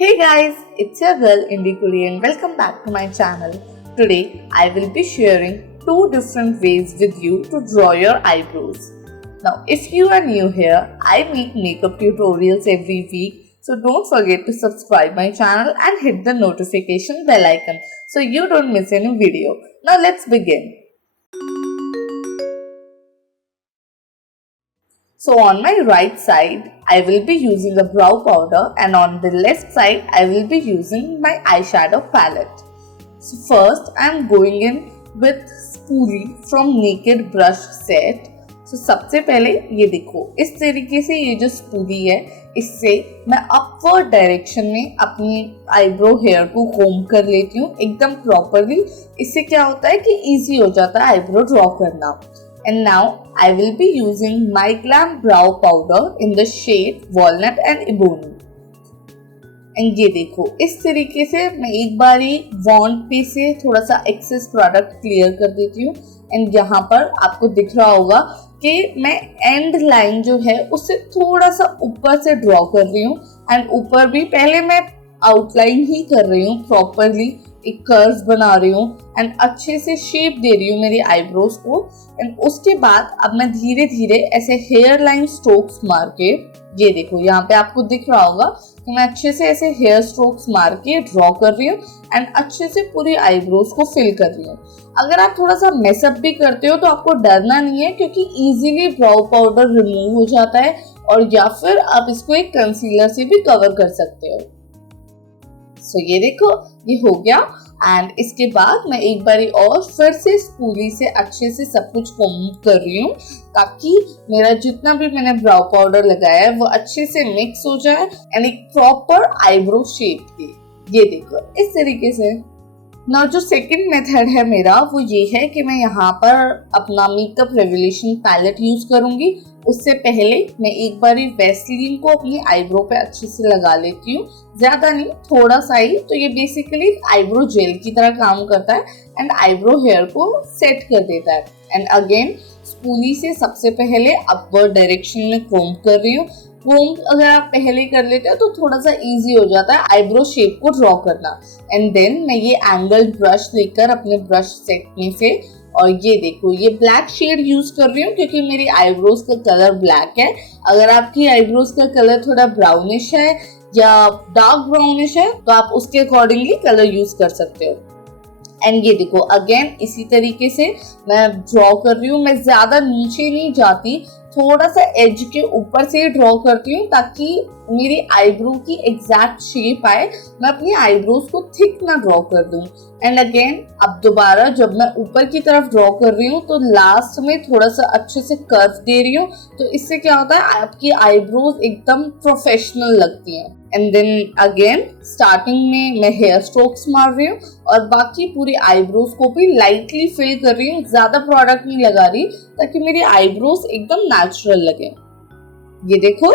Hey guys, it's your girl Indie and welcome back to my channel. Today I will be sharing two different ways with you to draw your eyebrows. Now if you are new here, I make makeup tutorials every week, so don't forget to subscribe my channel and hit the notification bell icon so you don't miss any video. Now let's begin. So on my right side, I will be using a brow powder and on the left side, I will be using my eyeshadow palette. So first, I am going in with spoolie from Naked Brush set. So सबसे पहले ये देखो, इस तरीके से ये जो spoolie है, इससे मैं अपवर्ड डायरेक्शन में अपनी आईब्रो हेयर को कोम कर लेती हूँ एकदम प्रॉपरली. इससे क्या होता है कि इजी हो जाता है आईब्रो ड्रॉ करना. And now I will be using my Glam Brow Powder in the shade Walnut and Ebony. And ये देखो, इस तरीके से मैं एक बारी वॉन्ड पे से थोड़ा सा एक्सेस प्रोडक्ट क्लियर कर देती हूँ. एंड यहाँ पर आपको दिख रहा होगा कि मैं एंड लाइन जो है उससे थोड़ा सा ऊपर से ड्रॉ कर रही हूँ. एंड ऊपर भी पहले मैं आउटलाइन ही कर रही हूँ प्रॉपरली, एक कर्व बना रही हूँ एंड अच्छे से शेप दे रही हूँ मेरी आईब्रोज को. एंड उसके बाद अब मैं धीरे धीरे ऐसे हेयर लाइन स्ट्रोक्स मार के, ये देखो यहाँ पे आपको दिख रहा होगा कि मैं अच्छे से ऐसे हेयर स्ट्रोक्स मार के ड्रॉ कर रही हूँ एंड अच्छे से पूरी आईब्रोज को फिल कर रही हूँ. अगर आप थोड़ा सा मेसअप भी करते हो तो आपको डरना नहीं है, क्योंकि इजीली ब्राउ पाउडर रिमूव हो जाता है और या फिर आप इसको एक कंसीलर से भी कवर कर सकते हो. सो ये देखो, ये हो गया. एंड इसके बाद मैं एक बारी और फिर से स्पूली से अच्छे से सब कुछ कोम कर रही हूँ ताकि मेरा जितना भी मैंने ब्राउ पाउडर लगाया है वो अच्छे से मिक्स हो जाए एंड एक प्रॉपर आईब्रो शेप की. ये देखो इस तरीके से. ना जो सेकंड मेथड है मेरा वो ये है कि मैं यहाँ पर अपना मेकअप रेवोल्यूशन पैलेट यूज करूंगी. उससे पहले मैं एक बारी वैसलीन को अपनी आईब्रो पे अच्छे से लगा लेती हूँ, ज्यादा नहीं, थोड़ा सा ही. तो ये बेसिकली आईब्रो जेल की तरह काम करता है एंड आईब्रो हेयर को सेट कर देता है. एंड अगेन स्पूली से सबसे पहले अपवर्ड डायरेक्शन में कोम कर रही हूँ. कोम अगर आप पहले कर लेते हो तो थोड़ा सा इजी हो जाता है आईब्रो शेप को ड्रॉ करना. एंड देन मैं ये एंगल ब्रश लेकर अपने ब्रश सेट में से, और ये देखो ये ब्लैक शेड यूज कर रही हूँ क्योंकि मेरी आईब्रोज का कलर ब्लैक है. अगर आपकी आईब्रोज का कलर थोड़ा ब्राउनिश है या डार्क ब्राउनिश है तो आप उसके अकॉर्डिंगली कलर यूज कर सकते हो. एंड ये देखो अगेन इसी तरीके से मैं ड्रॉ कर रही हूँ. मैं ज्यादा नीचे नहीं जाती, थोड़ा सा एज के ऊपर से ड्रॉ करती हूँ ताकि मेरी आईब्रो की एग्जैक्ट शेप आए. मैं अपनी आईब्रोज को थिक ना ड्रॉ कर दूं. एंड अगेन अब दोबारा जब मैं ऊपर की तरफ ड्रॉ कर रही हूँ तो लास्ट में थोड़ा सा अच्छे से कर्व दे रही हूँ. तो इससे क्या होता है, आपकी आईब्रोज एकदम प्रोफेशनल लगती हैं. एंड देन अगेन स्टार्टिंग में मैं हेयर स्ट्रोक्स मार रही हूँ और बाकी पूरी आईब्रोज को भी लाइटली फिल कर रही हूँ. ज्यादा प्रोडक्ट नहीं लगा रही ताकि मेरी आईब्रोज एकदम नेचुरल लगे. ये देखो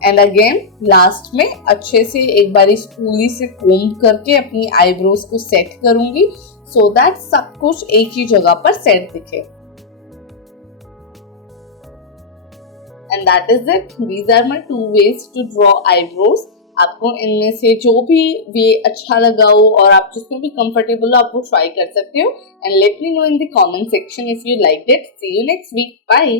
एंड अगेन लास्ट में अच्छे से एक बारी स्पूली से कोम करके अपनी आईब्रोज को सेट करूंगी सो दैट सब कुछ एक ही जगह पर सेट दिखे. And that is it. These are my two ways to draw eyebrows. आपको इनमें से जो भी वे अच्छा लगा हो और आप जिसमें भी कंफर्टेबल हो आप वो ट्राई कर सकते हो. And let me know in the comment section if you like it. See you next week. Bye.